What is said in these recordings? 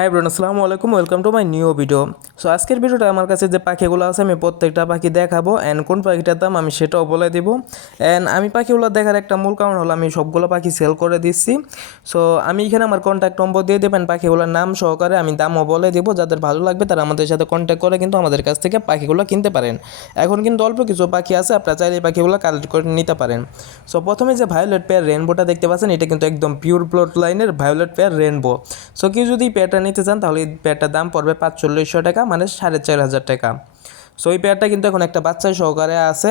High ব্রোন, আসসালামু আলাইকুম। Welcome to my new video. So আজকের ভিডিওটা আমার কাছে যে পাখিগুলো আছে আমি প্রত্যেকটা পাখি দেখাবো অ্যান্ড কোন পাখিটার দাম আমি সেটাও বলে দিব। অ্যান্ড আমি পাখিগুলো দেখার একটা মূল কারণ হলো আমি সবগুলো পাখি সেল করে দিচ্ছি। সো আমি এখানে আমার কন্ট্যাক্ট নম্বর দিয়ে দেবেন, পাখিগুলোর নাম সহকারে আমি দামও বলে দিব। যাদের ভালো লাগবে তারা আমাদের সাথে কন্ট্যাক্ট করে কিন্তু আমাদের কাছ থেকে পাখিগুলো কিনতে পারেন। এখন কিন্তু অল্প কিছু পাখি আছে, আপনারা চাইলে এই পাখিগুলো কালেক্ট করে নিতে পারেন। সো প্রথমে যে ভায়োলেট পেয়ার রেনবোটা দেখতে পাচ্ছেন, এটা কিন্তু একদম পিওর ব্লাড লাইনের ভায়োলেট পেয়ার রেনবো। সো কেউ যদি এই পেয়ারটা নিতে চান তাহলে এই পেয়ারটার দাম পড়বে 4500 টাকা, মানে 4500 টাকা। সো এই পেয়ারটা কিন্তু এখন একটা বাচ্চা সহকারে আছে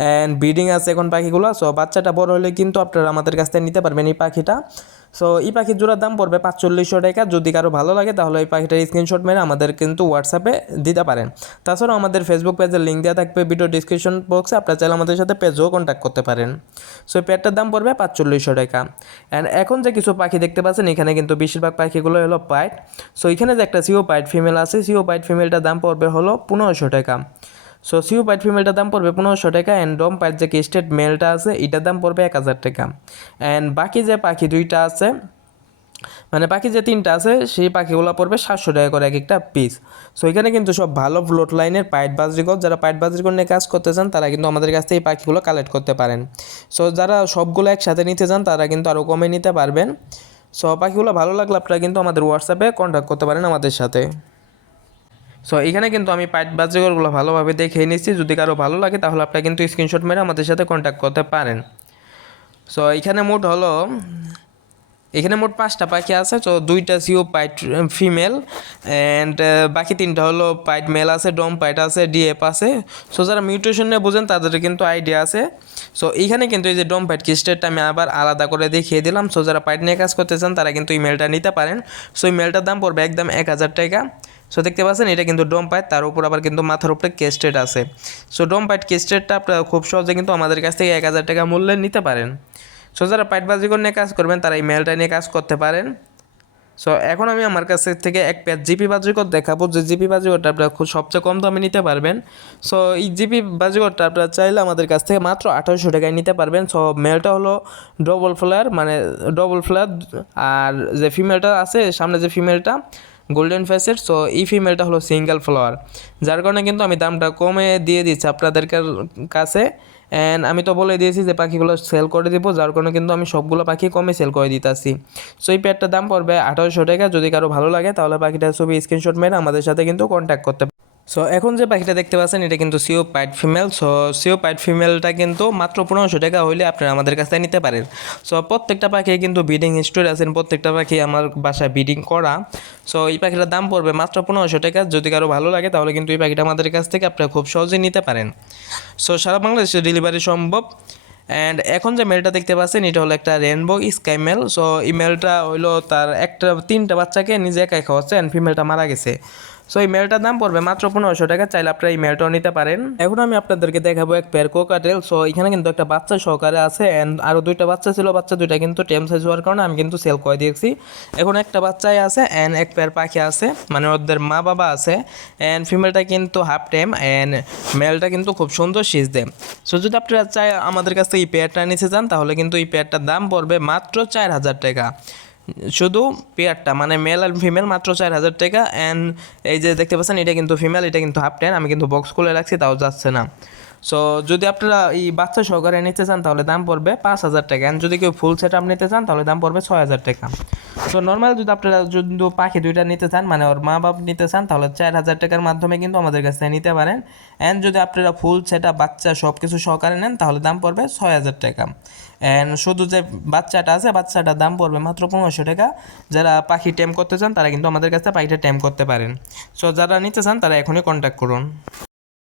অ্যান্ড ব্রিডিং আছে এখন পাখিগুলো। সো বাচ্চাটা বড় হলে কিন্তু আপনারা আমাদের কাছ থেকে নিতে পারবেন এই পাখিটা। সো এই পাখির জোড়ার দাম পড়বে 4500 টাকা। যদি কারো ভালো লাগে তাহলে এই পাখিটার স্ক্রিনশট মেরে আমাদের কিন্তু হোয়াটসঅ্যাপে দিতে পারেন। তাছাড়াও আমাদের ফেসবুক পেজের লিঙ্ক দেওয়া থাকবে ভিডিও ডিসক্রিপশন বক্সে, আপনারা চাইলে আমাদের সাথে পেজও কন্ট্যাক্ট করতে পারেন। সো এই পেয়ারটার দাম পড়বে 4500 টাকা। অ্যান্ড এখন যে কিছু পাখি দেখতে পাচ্ছেন এখানে কিন্তু বেশিরভাগ পাখিগুলো হলো পাইট। সো এখানে যে একটা সিও পাইট ফিমেল আছে, সিও পাইট ফিমেলটার দাম পড়বে হলো 1500 টাকা। সো সিও পাইট ফিমেলটার দাম পড়বে 1500 টাকা। অ্যান্ড ডম পাইট যে কেস্টেড মেলটা আছে এটার দাম পড়বে 1000 টাকা। অ্যান্ড বাকি যে পাখি দুইটা আছে, মানে বাকি যে তিনটা আছে সেই পাখিগুলো পড়বে 700 টাকা করে এক একটা পিস। সো এখানে কিন্তু সব ভালো ব্লড লাইনের পাইট বাজরিকর, যারা পাইট বাজরিকর নিয়ে কাজ করতে চান তারা কিন্তু আমাদের কাছ থেকে এই পাখিগুলো কালেক্ট করতে পারেন। সো যারা সবগুলো একসাথে নিতে চান তারা কিন্তু আরও কমে নিতে পারবেন। সো পাখিগুলো ভালো লাগলে আপনারা কিন্তু আমাদের হোয়াটসঅ্যাপে কন্ট্যাক্ট করতে পারেন আমাদের সাথে। সো এখানে কিন্তু আমি পাইট বাজরিকরগুলো ভালোভাবে দেখে নিচ্ছি, যদি কারো ভালো লাগে তাহলে আপনারা কিন্তু স্ক্রিনশট মেরে আমাদের সাথে কন্ট্যাক্ট করতে পারেন। সো এখানে মোট 5টা পাখি আছে। তো 2টা সিও পাইট ফিমেল অ্যান্ড বাকি 3টা হলো পাইট মেল আছে, ডম পাইট আছে, ডিএফ আছে। সো যারা মিউটেশন নিয়ে বোঝেন তাদের কিন্তু আইডিয়া আছে। সো এইখানে কিন্তু এই যে ডম পাইট কিস্টেরটা আমি আবার আলাদা করে দেখিয়ে দিলাম। সো যারা পাইট নিয়ে কাজ করতে চান তারা কিন্তু এই মেলটা নিতে পারেন। সো এই মেলটার দাম পড়বে একদম 1000 টাকা। সো দেখতে পাচ্ছেন এটা কিন্তু ডম পাইট, তার উপর আবার কিন্তু মাথার উপরে কেস্টেড আছে। সো ডম পাইট কেস্টেডটা আপনারা খুব সহজে কিন্তু আমাদের কাছ থেকে 1000 টাকা মূল্যে নিতে পারেন। সো যারা পাইট বাজিকর নিয়ে কাজ করবেন তারা এই মেলটা নিয়ে কাজ করতে পারেন। সো এখন আমি আমার কাছ থেকে এক পেয়ার জিপি বাজিকর দেখাবো, যে জিপি বাজিকরটা আপনারা খুব সবচেয়ে কম দামে নিতে পারবেন। সো এই জিপি বাজিকরটা আপনারা চাইলে আমাদের কাছ থেকে মাত্র 2800 টাকায় নিতে পারবেন। সো মেলটা হলো ডবল ফ্লায়ার, মানে ডবল ফ্লায়ার, আর যে ফিমেলটা আছে সামনে যে ফিমেলটা গোল্ডেন ফেসের, সো এই ফিমেলটা হলো সিঙ্গেল ফ্লাওয়ার, যার কারণে কিন্তু আমি দামটা কমে দিয়ে দিচ্ছি আপনাদের কাছে। অ্যান্ড আমি তো বলে দিয়েছি যে পাখিগুলো সেল করে দিব, যার কারণে কিন্তু আমি সবগুলো পাখি কমে সেল করে দিতেছি। সো এই পেয়ারটার দাম পড়বে 2800 টাকা। যদি কারো ভালো লাগে তাহলে পাখিটার ছবি স্ক্রিনশট মেরে আমাদের সাথে কিন্তু কন্ট্যাক্ট করতে। সো এখন যে পাখিটা দেখতে পাচ্ছেন এটা কিন্তু সিও পাইট ফিমেল। সো সিও পাইট ফিমেলটা কিন্তু মাত্র 1500 টাকা হইলে আপনারা আমাদের কাছ থেকে নিতে পারেন। সো প্রত্যেকটা পাখি কিন্তু ব্রিডিং হিস্টোরি আছেন, প্রত্যেকটা পাখি আমার বাসায় ব্রিডিং করা। সো এই পাখিটার দাম পড়বে মাত্র 1500 টাকা। যদি কারো ভালো লাগে তাহলে কিন্তু এই পাখিটা আমাদের কাছ থেকে আপনারা খুব সহজেই নিতে পারেন। সো সারা বাংলাদেশে ডেলিভারি সম্ভব। অ্যান্ড এখন যে মেলটা দেখতে পাচ্ছেন এটা হলো একটা রেনবো স্কাই মেল। সো এই মেলটা হইলো তার 3টা বাচ্চাকে নিজে একাই খাওয়াচ্ছে অ্যান্ড ফিমেলটা মারা গেছে। সো এই মেলটার দাম পড়বে মাত্র 1500 টাকা। চাইলে আপনারা এই মেলটাও নিতে পারেন। এখন আমি আপনাদেরকে দেখাবো এক পেয়ার কোকাটেল। সো এখানে কিন্তু একটা বাচ্চা সহকারে আছে অ্যান্ড আরও 2টা বাচ্চা ছিল, বাচ্চা 2টা কিন্তু টেম সাইজ হওয়ার কারণে আমি কিন্তু সেল করে দিয়েছি। এখন একটা বাচ্চাই আছে অ্যান্ড এক পেয়ার পাখি আছে, মানে ওদের মা বাবা আছে। অ্যান্ড ফিমেলটা কিন্তু হাফ টেম অ্যান্ড মেলটা কিন্তু খুব সুন্দর সিজ দেয়। সো যদি আপনারা চাই আমাদের কাছ থেকে এই পেয়ারটা নিতে চান তাহলে কিন্তু এই পেয়ারটার দাম পড়বে মাত্র 4000 টাকা। শুধু পেয়ারটা মানে মেল আর ফিমেল মাত্র 4000 টাকা। অ্যান্ড এই যে দেখতে পাচ্ছেন এটা কিন্তু ফিমেল, এটা কিন্তু হাফ টেন, আমি কিন্তু বক্স খুলে রাখছি তাও যাচ্ছে না। সো যদি আপনারা এই বাচ্চা সহকারে নিতে চান তাহলে দাম পড়বে 5000 টাকা। অ্যান্ড যদি কেউ ফুল সেট আপ নিতে চান তাহলে দাম পড়বে 6000 টাকা। সো নর্মাল যদি আপনারা যদি পাখি 2টা নিতে চান, মানে ওর মা বাপ নিতে চান, তাহলে 4000 টাকার মাধ্যমে কিন্তু আমাদের কাছ থেকে নিতে পারেন। অ্যান্ড যদি আপনারা ফুল সেট আপ বাচ্চা সব কিছু সহকারে নেন তাহলে দাম পড়বে 6000 টাকা। অ্যান্ড শুধু যে বাচ্চাটা আছে বাচ্চাটার দাম পড়বে মাত্র 1500 টাকা। যারা পাখি টেম করতে চান তারা কিন্তু আমাদের কাছে পাখিটা টেম করতে পারেন। সো যারা নিতে চান তারা এখনই কন্ট্যাক্ট করুন।